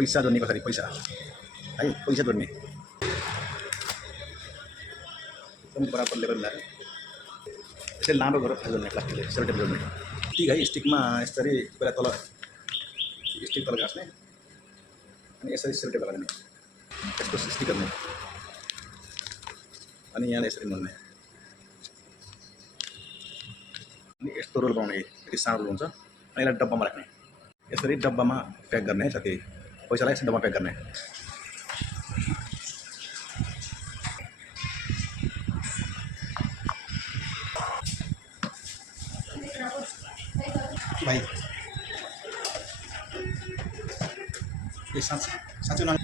पैसा जोड्ने कसरी पैसा है पैसा जोड्ने एकदम बराबर लेभल मिलाएर यसरी लामो गरेर पैसा जोड्ने प्लास्टिकले सेलोटेप जोड्ने स्टिक है स्टिकमा यसरी पहिला तल स्टिक तल गाँच्ने अनि यसरी सेलोटेप लगाउने यसको स्टिक गर्ने अनि यहाँ यसरी मोड्ने अनि यस्तो रोल बनाउने यति सानो रोल हुन्छ अनि यसलाई डब्बामा राख्ने यसरी डब्बामा प्याक गर्ने है साथी पैसालाई यसरी डब्बामा प्याक गर्ने भाइ साँच्चै